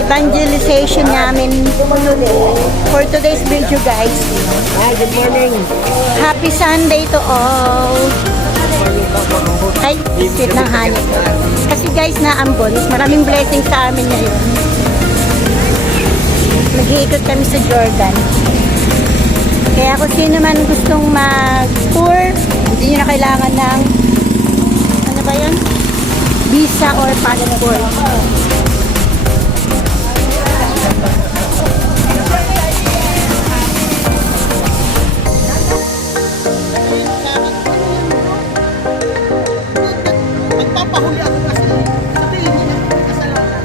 evangelization namin for today's video, guys. Hi, good morning. Happy Sunday to all. Ay, sweet ng hanip. Kasi guys, naambon. Maraming blessings sa amin ngayon. Mag-iikot kami sa Jordan. Kaya kung sino man gustong mag-tour, hindi nyo na kailangan ng ano ba yun? Visa or passport. Magpapahuli ako kasi sabihin niya kasalanan.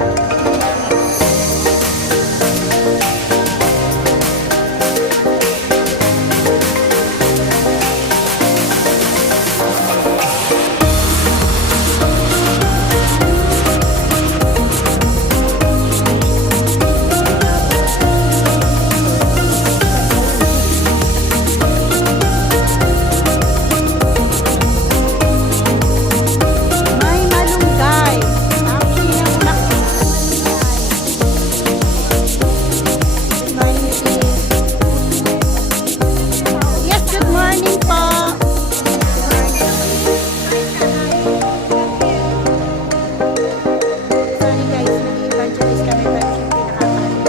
May malunggay. Yes, good morning po. Sorry guys, mag-evangelize kami pero syempre nakakalit.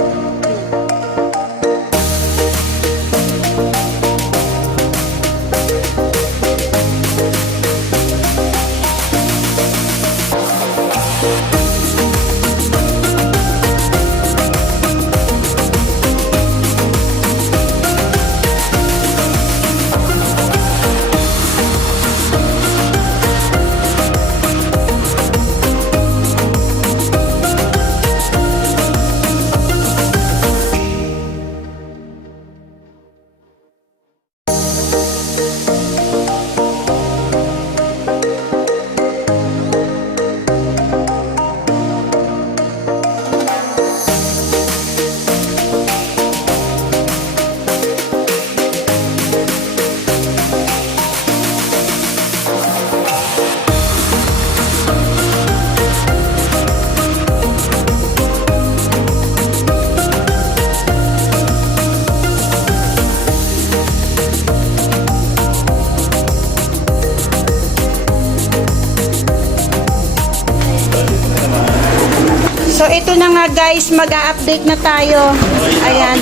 So ito na nga guys, mag-a-update na tayo. Ayan.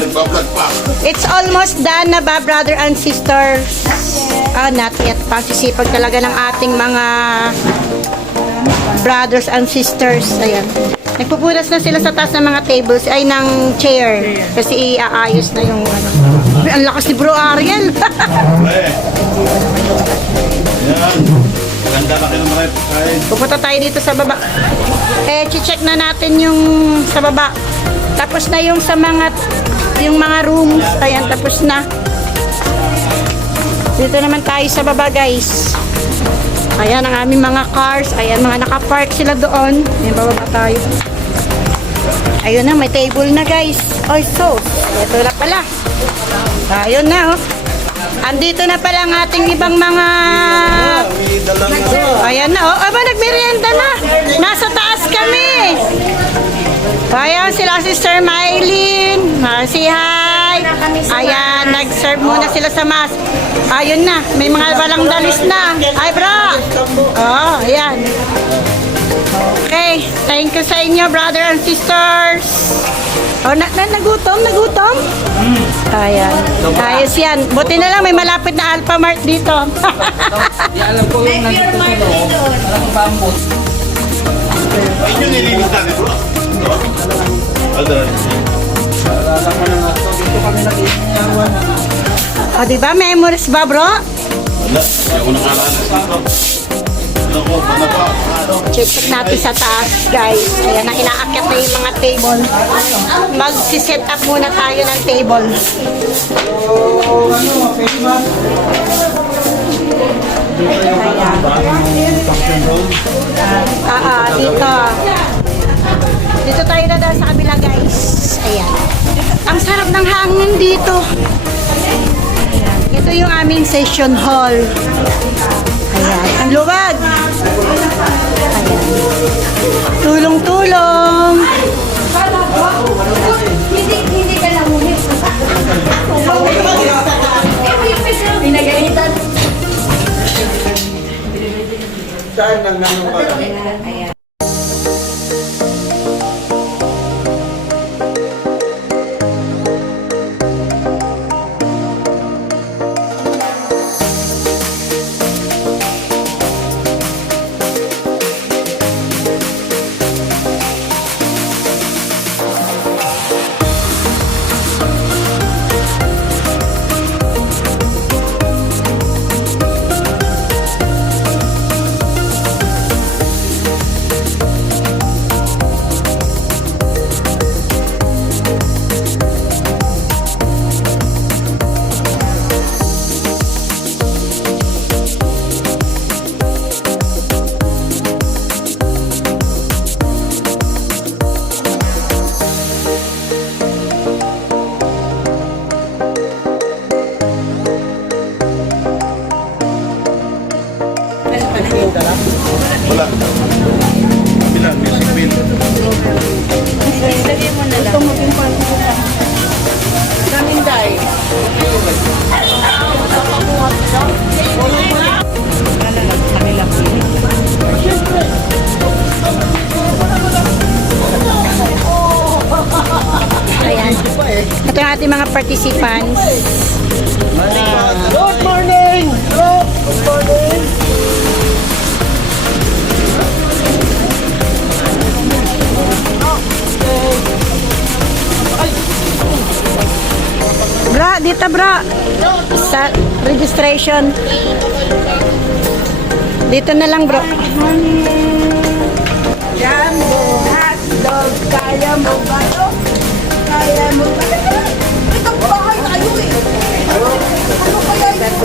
It's almost done na ba, brother and sisters? Not yet. Pagsisipag talaga ng ating mga brothers and sisters. Ayan. Nagpupunas na sila sa taas ng mga tables, ay ng chair. Kasi iaayos na yung ano. Uy, ang lakas ni Bro Ariel. Yan. Maganda ka kayo naman kain. Pupunta tayo dito sa baba. Check na natin yung sa baba. Tapos na yung sa mga rooms. Ayan, tapos na. Dito naman tayo sa baba, guys. Ayan ang aming mga cars. Ayan, mga nakapark sila doon. Ayan, bababa tayo. Ayun na, may table na, guys. Oy, so, ito na pala. Ayun na, oh. Andito na pala ang ating ibang mga... Ayan na, oh. Aba, nagmerienda na. Nasa taas kami. Ayan, sila si Sir Mylene. Si hi. Ayan, nag-serve muna sila sa mas. Ayun na, may mga walang dalis na. Ay, bro. Oh, ayan. Okay, thank you sa inyo, brother and sisters. Oh, nagutom? Ayan. Ayos yan. Buti na lang may malapit na Alphamart dito. Di alam ko yung nandito dito. Alam bambos. Ayun yung nilinis natin, bro. Alam mo na nga. So, dito kami nag-iinyawan. O, diba? Memories ba, bro? Wala. Hindi ako nakaranas dito. Ano ko, ano pa? Check natin sa taas, guys. Ayan, na inaakyat na yung mga table. Mag-set up muna tayo ng table. Dito. Dito tayo na dahil sa kabila, guys. Ayan. Ang sarap ng hangin dito. Ayan. Ito yung aming session hall. Ayan. Ang luwag. Ayan. Tulong-tulong. ating mga participants. Good morning! Hello! Good morning! Bra, dito bra. Sa registration. Dito na lang bro. Jumbo hotdog, kaya mo ba to? Kaya mo ba? Ito bahay tayo eh. Ano kaya ito?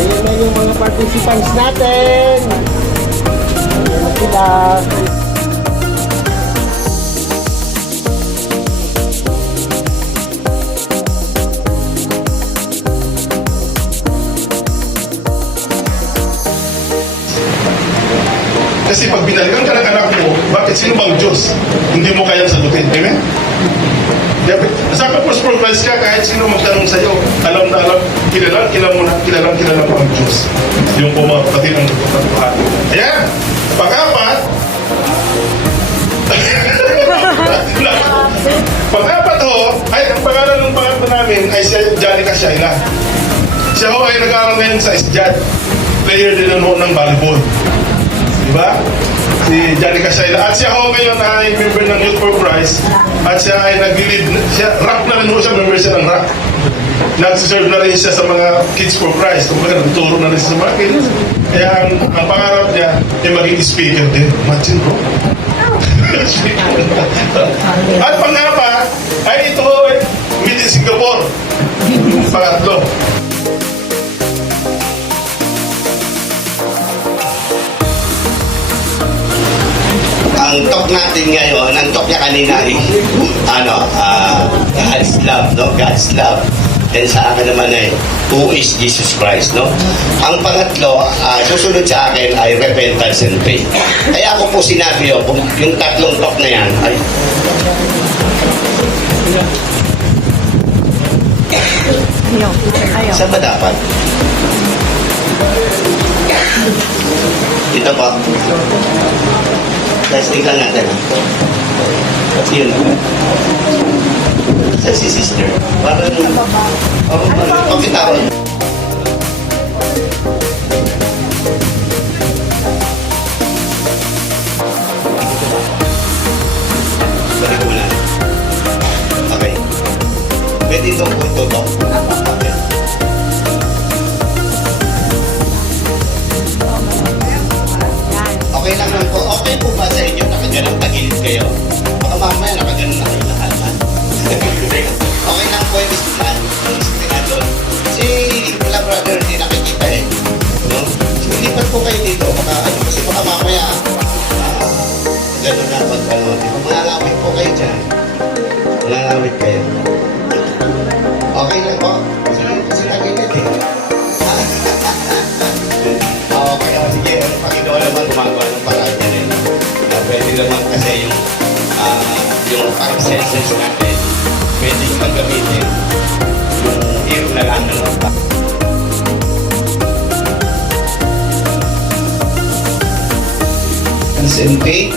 Ayun na yung mga participants natin. Ayun na sila. Kasi pag binalikan ka ng anak mo, bakit sino bang Diyos? Hindi mo kayang sagutin. Amen? Sa Apostles for Christ ka, kahit sino magtanong sa iyo, alam na alam, kilala mo ang Diyos. Yung po mga kapatid ng buhay. Ayan! Pang-apat, pang-apat ho, ay ang pangalan ng pangalan namin ay si Johnny Casayla. Siya ho ay nag-aaral ngayon sa SJAD. Player din ho ng volleyball. Diba? Si Johnny Casayla. At siya ho ngayon ay member ng Youth for Christ. At siya ay nag-lead, rock na rin ho siya, member siya ng rock. Nag-serve na rin siya sa mga Kids for Christ. Kung baga, nagturo na rin siya sa mga kids. Kaya ang pangarap niya ay maging speaker din. Imagine ko. At pang-apat, ay ito ho ay meet in Singapore. Pangatlo. Ang talk natin ngayon, ang talk niya kanina ay God's love, no? God's love. And sa akin naman ay who is Jesus Christ, no? Ang pangatlo, susunod sa akin ay repentance and faith. Kaya ako po sinabi yung tatlong talk na yan ay saan ba dapat? Ito pa. Testing lang natin. Yun. Sa si sister. Parang pagkitaon. Balik ko muna. Okay. Pwede itong punto to. Okay. Okay lang lang po. Okay po ba sa inyo nakagalang tagilid kayo? Baka mamaya nakagalang na kayo lahat. Okay lang po yung istilan. Yung istilan doon. Si wala brother hindi nakikita eh. No? So, ilipat po kayo dito. Kasi baka mamaya gano'n na pag mangalawit po kayo dyan. Mangalawit kayo. Okay lang po. Kasi nagilid eh. Okay, sige. Panginoon naman gumagawa ng paraan yan eh. Pwede naman kasi yung 5 senses natin, pwede yung magamitin yung ear na lang ng otak. SMP.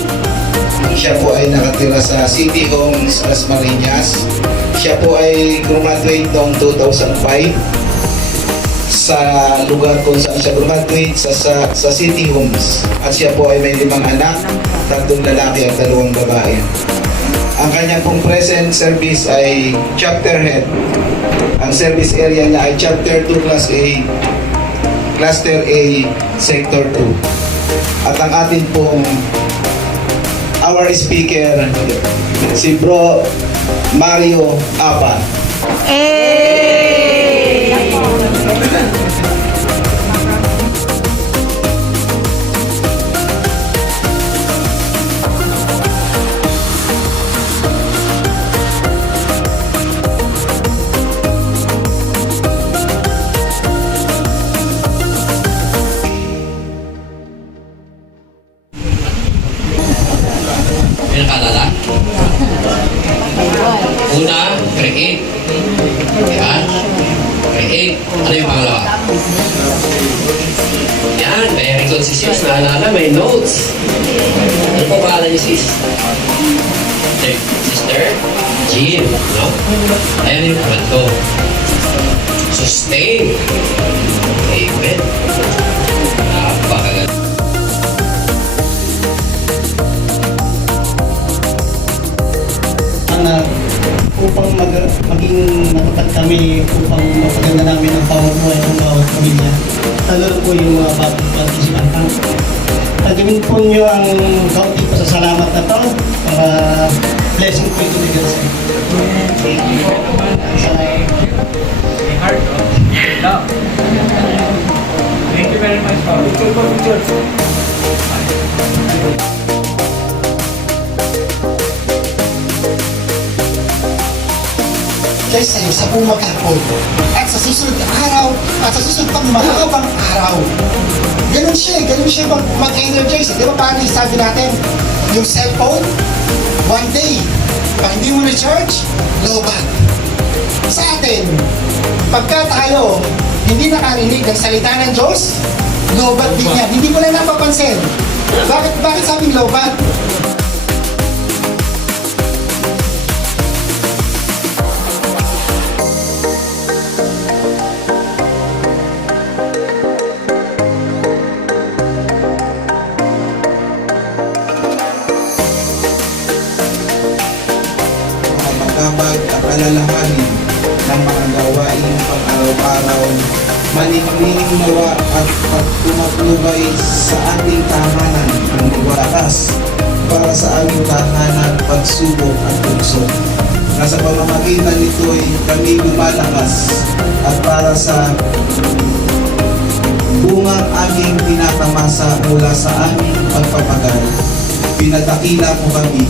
Siya po ay nakatira sa City Homes, Las Marinas. Siya po ay graduate noong 2005 sa lugar kung saan siya graduate sa City Homes. At siya po ay may 5 anak, 3 lalaki at 2 babae. Ang kanyang pong present service ay chapter head. Ang service area niya ay chapter 2 class A, cluster A, sector 2. At ang atin pong our speaker, si Bro Mario Apa. Pinakalala. Una, create. Yan. Create. Okay. Ano yung pangalawa? Yan, very good si sis. Naalala, may notes. Ano po pangalan niyo, sis? Sister Jean, no? Ayan yung naman ko. Sustain. Amen. Napakaganda. Upang maging matapat kami upang mapaganda namin ang pamumuhay ng bawat pamilya. Lalo po yung mga bagong participant. Tagamin po niyo ang kaunting pasasalamat na to para blessing po ito bigyan sa inyo. Thank you very much, Paul. Dahil sa'yo sa buong maghapon at sa susunod na araw at sa susunod pang mahabang araw. Ganun siya mag-energize. Di ba paano yung sabi natin? Yung cellphone, one day, pag hindi mo na-charge, lobat. Sa atin, pagka tayo hindi nakarinig ng salita ng Diyos, lobat din yan. Hindi mo lang napapansin. Bakit sabing lobat? Mga magabag at alalahanin ng mga gawain pang-araw-araw, maningning nawa at pagtumatlubay sa ating tahanan ang liwatas para sa aming tahanan, pagsubok at tukso. Na sa pamamagitan nito'y kami lumalakas at para sa bungang aming tinatamasa mula sa aming pagpapagal. Pinadakila mo kami,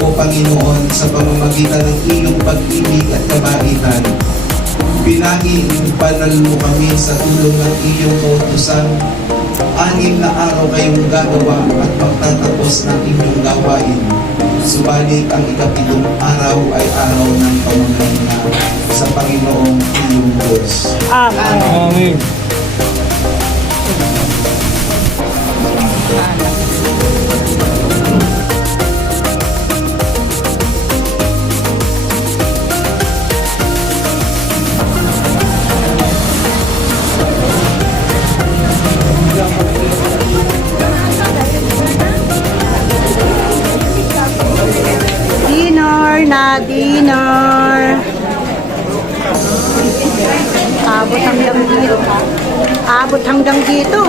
O Panginoon, sa pamamagitan ng iyong pag-ibig at kabaitan. Pinag-iimpalal mo kami sa tulong ng iyong kautusan. 6 na araw kayong gagawa at magtatapos ng inyong gawain. Subalit ang ikapitong araw ay araw ng pamamahinga sa Panginoong iyong Diyos. Amen. Dinner na dinner. Abot hanggang dito. Abot hanggang dito.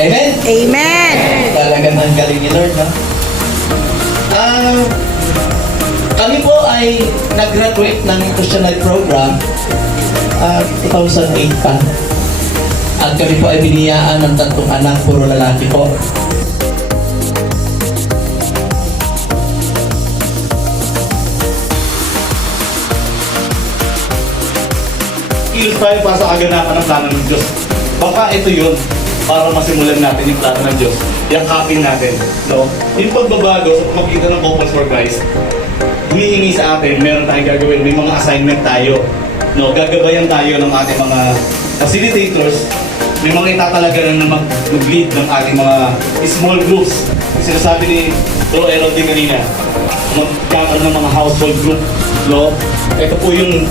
Amen? Amen. Talagang ang galing ni Lord, no? Kami po ay nag-graduate ng Christian Life Program 2008 pa. At kami po ay biniyaan ng 3 anak, puro lalaki po. Kilos tayo para sa kaganapan ng plano ng Diyos. Baka ito yun, para masimulan natin yung plano ng Diyos. Yakapin natin, no? Yung pagbabago sa pamagitan ng Focus for Christ, hinihingi sa atin, meron tayong gagawin, may mga assignment tayo. No? Gagabayan tayo ng ating mga facilitators, may mga itatalaga na mag-lead ng ating mga small groups. Sinasabi ni Bro Errol din kanina, magkakaroon ng mga household group. No? Ito po yung